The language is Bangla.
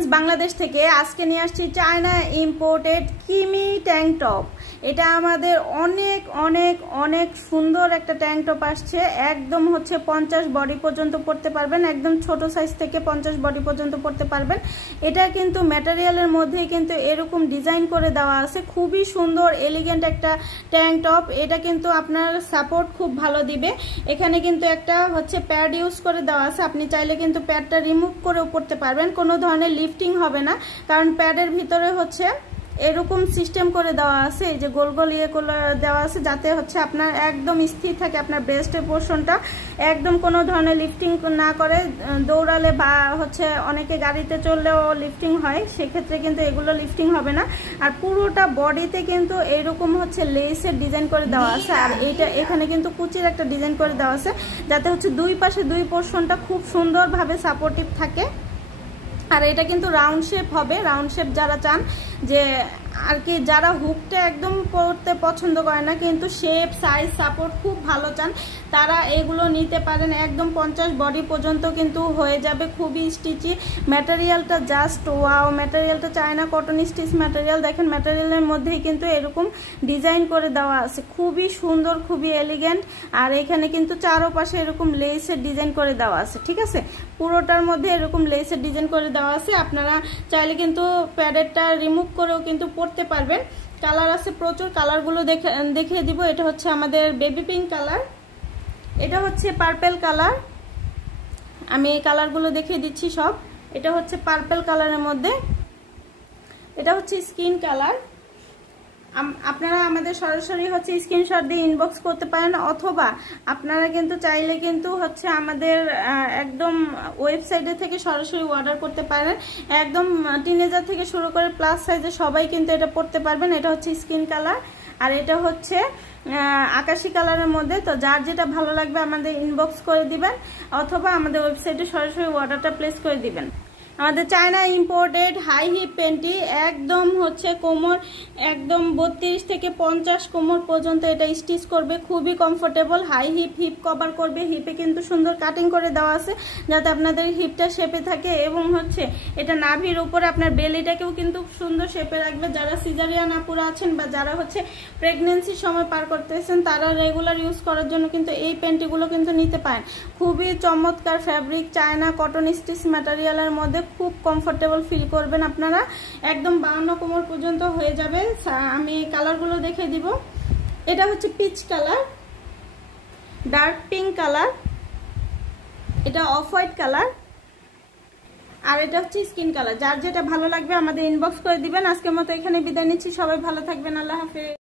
ফ্রেন্ডস, বাংলাদেশ থেকে আজকে নিয়ে আসছি চায়না ইম্পোর্টেড কিমি ট্যাঙ্ক টপ। এটা আমাদের অনেক অনেক অনেক সুন্দর একটা ট্যাঙ্ক টপ আসছে। একদম হচ্ছে 50 বডি পর্যন্ত পরতে পারবেন, একদম ছোট সাইজ থেকে 50 বডি পর্যন্ত পরতে পারবেন। এটা কিন্তু ম্যাটেরিয়ালের মধ্যেই কিন্তু এরকম ডিজাইন করে দেওয়া আছে, খুবই সুন্দর এলিগেন্ট একটা ট্যাঙ্ক টপ। এটা কিন্তু আপনার সাপোর্ট খুব ভালো দিবে। এখানে কিন্তু একটা হচ্ছে প্যাড ইউজ করে দেওয়া আছে, আপনি চাইলে কিন্তু প্যাডটা রিমুভ করেও পরতে পারবেন, কোনো ধরনের লিফটিং হবে না, কারণ প্যাডের ভিতরে হচ্ছে এরকম সিস্টেম করে দেওয়া আছে, এই যে গোল গোল ইয়ে করে দেওয়া আছে, যাতে হচ্ছে আপনার একদম স্থির থাকে আপনার ব্রেস্টের পোর্শনটা, একদম কোনো ধরনের লিফটিং না করে। দৌড়ালে বা হচ্ছে অনেকে গাড়িতে চললেও লিফটিং হয়, সেক্ষেত্রে কিন্তু এগুলো লিফটিং হবে না। আর পুরোটা বডিতে কিন্তু এরকম হচ্ছে লেসের ডিজাইন করে দেওয়া আছে, আর এইটা এখানে কিন্তু কুচির একটা ডিজাইন করে দেওয়া আছে, যাতে হচ্ছে দুই পাশে দুই পোর্শনটা খুব সুন্দরভাবে সাপোর্টিভ থাকে। আর এটা কিন্তু রাউন্ড শেপ হবে, রাউন্ড শেপ যারা চান, যে আর কি যারা হুকটা একদম পরতে পছন্দ করে না কিন্তু শেপ সাইজ সাপোর্ট খুব ভালো চান, তারা এগুলো নিতে পারেন। একদম 50 বডি পর্যন্ত কিন্তু হয়ে যাবে, খুবই স্টিচি। ম্যাটেরিয়ালটা জাস্ট ওয়াও, ম্যাটেরিয়ালটা চায়না কটন স্টিচ ম্যাটেরিয়াল। দেখেন ম্যাটেরিয়ালের মধ্যেই কিন্তু এরকম ডিজাইন করে দেওয়া আছে, খুবই সুন্দর, খুবই এলিগেন্ট। আর এখানে কিন্তু চারোপাশে এরকম লেসের ডিজাইন করে দেওয়া আছে, ঠিক আছে, পুরোটার মধ্যে এরকম লেসের ডিজাইন করে দেওয়া আছে। আপনারা চাইলে কিন্তু প্যাডেরটা রিমুভ করেও কিন্তু পরতে পারবেন। কালার আছে প্রচুর, কালারগুলো দেখিয়ে দিব। এটা হচ্ছে আমাদের বেবি পিঙ্ক কালার, এটা হচ্ছে পার্পেল কালার, আমি এই কালারগুলো দেখিয়ে দিচ্ছি সব। এটা হচ্ছে পার্পেল কালারের মধ্যে, এটা হচ্ছে স্কিন কালার। আপনারা আমাদের সরাসরি হচ্ছে স্ক্রিনশট দিয়ে ইনবক্স করতে পারেন, অথবা আপনারা কিন্তু চাইলে কিন্তু হচ্ছে আমাদের একদম ওয়েবসাইটে থেকে সরাসরি অর্ডার করতে পারেন। একদম টিনেজার থেকে শুরু করে প্লাস সাইজে সবাই কিন্তু এটা পড়তে পারবেন। এটা হচ্ছে স্কিন কালার, আর এটা হচ্ছে আকাশি কালারের মধ্যে। তো যার যেটা ভালো লাগবে আমাদের ইনবক্স করে দিবেন, অথবা আমাদের ওয়েবসাইটে সরাসরি অর্ডারটা প্লেস করে দিবেন। আমাদের China imported high hip panty, একদম হচ্ছে কোমর একদম 32 থেকে 50 কোমর পর্যন্ত এটা স্টিচ করবে, খুবই comfortable. High hip, hip cover করবে, হিপে কিন্তু সুন্দর কাটিং করে দেওয়া আছে যাতে আপনাদের হিপটা শেপে থাকে, এবং হচ্ছে এটা নাভির উপরে আপনার বেলিটাকেও কিন্তু সুন্দর শেপে রাখবে। যারা সিজারিয়ান আপুরা আছেন বা যারা হচ্ছে প্রেগনেন্সির সময় পার করতেছেন, তারা রেগুলার ইউজ করার জন্য কিন্তু এই প্যান্টিগুলো কিন্তু নিতে পারেন। খুবই চমৎকার ফ্যাব্রিক, চায়না কটন স্টিচ ম্যাটেরিয়ালের মধ্যে, খুব কমফোর্টেবল ফিল করবেন আপনারা। একদম 52 কোমর পর্যন্ত হয়ে যাবে। আমি কালারগুলো দেখে দিব। এটা হচ্ছে peach colour, dark pink colour, এটা অফ হোয়াইট কালার, আর এটা হচ্ছে স্কিন কালার। যার যেটা ভালো লাগবে আমাদের ইনবক্স করে দিবেন। আজকের মতো এখানে বিদায় নিচ্ছি, সবাই ভালো থাকবেন, আল্লাহ হাফেজ।